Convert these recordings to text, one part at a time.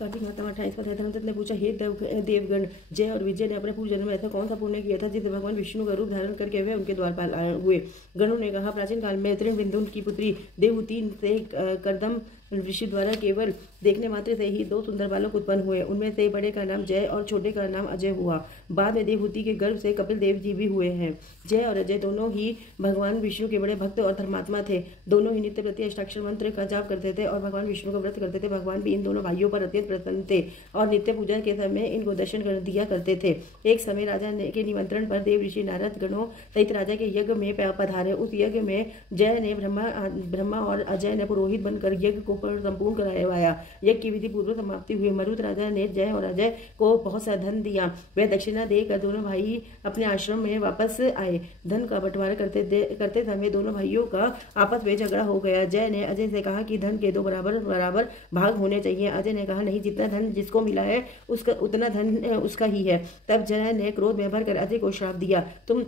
कार्तिक माह 28वां अध्याय। धर्मदत्त ने पूछा, हे देवगण, जय और विजय ने अपने पूर्व जन्म में ऐसा कौन सा पुण्य किया था जिससे भगवान विष्णु का रूप धारण करके वे उनके द्वारपाल हुए। गणों ने कहा, प्राचीन काल में त्रिविंदु की पुत्री देवहूति से कर्दम ऋषि द्वारा केवल देखने मात्र से ही 2 सुंदर बालक उत्पन्न हुए। उनमें से बड़े का नाम जय और छोटे का नाम अजय हुआ। बाद में देवहूति के गर्भ से कपिल देव जी भी हुए हैं। जय और अजय दोनों ही भगवान विष्णु के बड़े भक्त और धर्मात्मा थे। दोनों ही नित्य प्रति अष्टाक्षर मंत्र का जाप करते थे और भगवान विष्णु का व्रत करते थे। भगवान भी इन दोनों भाइयों पर अत्यंत प्रसन्न थे और नित्य पूजा के समय इनको दर्शन कर दिया करते थे। एक समय राजा के निमंत्रण पर देव ऋषि नारद गणों सहित राजा के यज्ञ में पधारे। उस यज्ञ में जय ने ब्रह्मा और अजय ने पुरोहित बनकर यज्ञ को संपूर्ण कराया। यज्ञ की विधि पूर्व समाप्ति हुई। मरुत राजा ने जय और अजय को बहुत सा धन दिया। वह दक्षिणा देकर दोनों भाई अपने आश्रम में वापस आए। धन का बंटवारा करते समय दोनों भाइयों का आपस में झगड़ा हो गया। जय ने अजय से कहा कि धन के 2 बराबर भाग होने चाहिए। अजय ने कहा, नहीं, जितना धन जिसको मिला है उसका उतना धन उसका ही है। तब जय ने क्रोध में भरकर अजय को श्राप दिया, तुम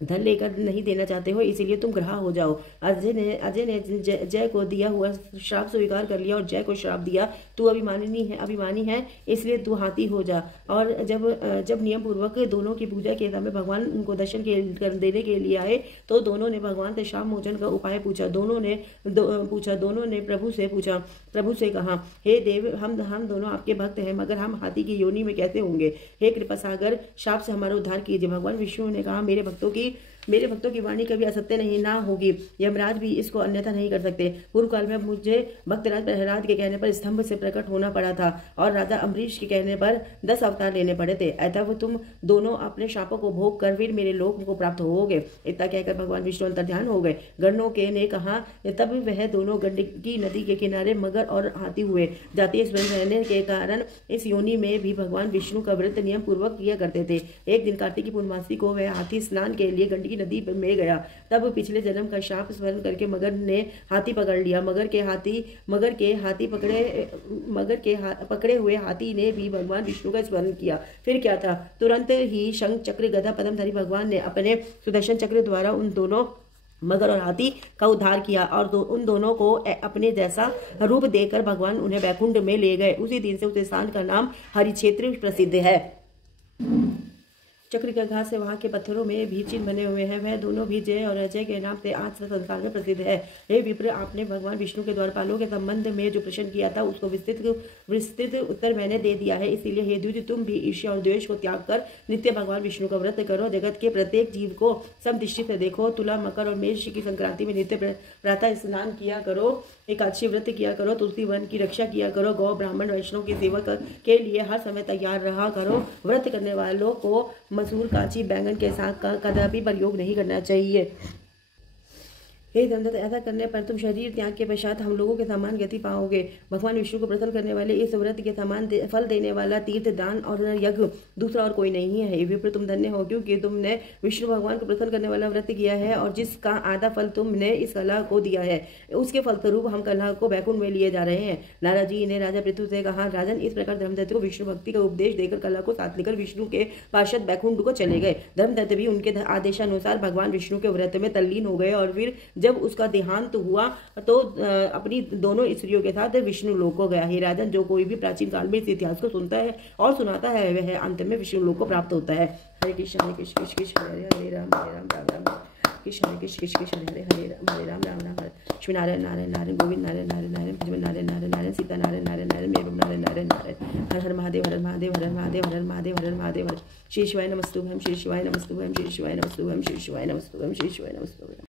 धन लेकर नहीं देना चाहते हो, इसीलिए तुम ग्राह हो जाओ। अजय ने जय को दिया हुआ श्राप स्वीकार कर लिया और जय को श्राप दिया, तू अभिमानी है, इसलिए तू हाथी हो जा। और जब नियम पूर्वक दोनों की पूजा के समय भगवान उनको दर्शन देने के लिए आए तो दोनों ने भगवान से शाप मोचन का उपाय पूछा। दोनों ने प्रभु से कहा, हे देव, हम दोनों आपके भक्त हैं, मगर हम हाथी की योनि में कैसे होंगे? हे कृपा सागर, शाप से हमारा उद्धार कीजिए। भगवान विष्णु ने कहा, मेरे भक्तों की वाणी कभी असत्य नहीं ना होगी। यमराज भी इसको अन्यथा नहीं कर सकते। पूर्व काल में मुझे भक्तराज प्रहलाद के कहने पर स्तंभ से प्रकट होना पड़ा था और राजा अम्बरीश के कहने पर 10 अवतार लेने पड़े थे। अतः तुम दोनों अपने शापों को भोग कर फिर मेरे लोक को प्राप्त होगे। इतना कहकर भगवान विष्णु अंतर्ध्यान हो गए। गणों के ने कहा, तब वह दोनों गंडकी नदी के किनारे मगर और हाथी हुए। जातीय स्मरण रहने के कारण इस योनि में भी भगवान विष्णु का व्रत नियम पूर्वक किया करते थे। एक दिन कार्तिक की पूर्णमासी को वह हाथी स्नान के लिए गंडकी नदी में गया। तब पिछले जन्म का शाप स्मरण करके मगर ने हाथी पकड़ लिया। मगर के पकड़े हुए हाथी ने भी भगवान विष्णु का स्मरण किया। फिर क्या था, तुरंत ही शंख चक्र गदा पद्मधारी भगवान ने अपने सुदर्शन चक्र द्वारा उन दोनों मगर और हाथी का उद्धार किया और उन दोनों को अपने जैसा रूप देकर भगवान उन्हें बैकुंठ में ले गए। उसी दिन से उस स्थान का नाम हरिक्षेत्र प्रसिद्ध है। चक्र के घास से वहां के पत्थरों में भी चिन्ह बने हुए हैं। वह दोनों भी जय और अजय के नाम से आज संसार में प्रसिद्ध है। हे विप्र, आपने भगवान विष्णु के द्वारपालों के संबंध में जो प्रश्न किया था उसको विस्तृत उत्तर मैंने दे दिया है। इसीलिए हे द्विज, तुम भी ईर्ष्या और द्वेष को त्याग कर नित्य भगवान विष्णु का व्रत करो। जगत के प्रत्येक जीव को समदृष्टि से देखो। तुला, मकर और मेष की संक्रांति में नित्य प्रातः स्नान किया करो, एकादशी व्रत किया करो, तुलसी वन की रक्षा किया करो, गौ ब्राह्मण वैष्णव की सेवा के लिए हर समय तैयार रहा करो। व्रत करने वालों को मसूर, काची, बैंगन के साग का कदापि प्रयोग नहीं करना चाहिए। हे धर्मदत्त, ऐसा करने पर तुम शरीर त्याग के पश्चात हम लोगों के समान गति पाओगे। भगवान विष्णु को प्रसन्न करने वाले इस व्रत के समान फल देने वाला तीर्थ, दान और यज्ञ दूसरा और कोई नहीं है। विप्र, तुम धन्य हो, क्योंकि तुमने विष्णु भगवान को प्रसन्न करने वाला व्रत किया है और जिसका आधा फल तुमने इस कला को दिया है, उसके फलस्वरूप हम कला को बैकुंठ में लिए जा रहे हैं। नारद जी ने राजा पृथु से कहा, राजन, इस प्रकार धर्मदत्त को विष्णु भक्ति का उपदेश देकर कला को साथ लेकर विष्णु के पार्षद बैकुंठ को चले गए। धर्मदत्त भी उनके आदेशानुसार भगवान विष्णु के व्रत में तल्लीन हो गए और फिर जब उसका देहांत हुआ तो अपनी दोनों स्त्रियों के साथ विष्णु लोक को गया। हे राजन, जो कोई भी प्राचीन काल में इस इतिहास को सुनता है और सुनाता है वह अंत में विष्णु लोक को प्राप्त होता है। हरे कृष्ण कृष्ण कृष्ण हरे हरे राम राम राम कृष्ण हरे कृष्ण कृष्ण हरे हरे राम राम राम लक्ष्मी नारायण नारायण नारायण गोविंद नारायण नारायण नारायण भजन नारायण नारायण नारायण सीता नारायण नारायण नारायण मेरुम नारायण नारायण नारायण हर हर महादेव हर महादेव हर महादेव हर महादेव हर महादेव हर श्री शिवाय नमस्तुभ्यं श्री शिवाय नमस्तुभ्यं श्री शिवाय नमस्तुभ्यं श्री शिवाय नमस्तुभ्यं श्री शिवाय नमस्तुभ्यं।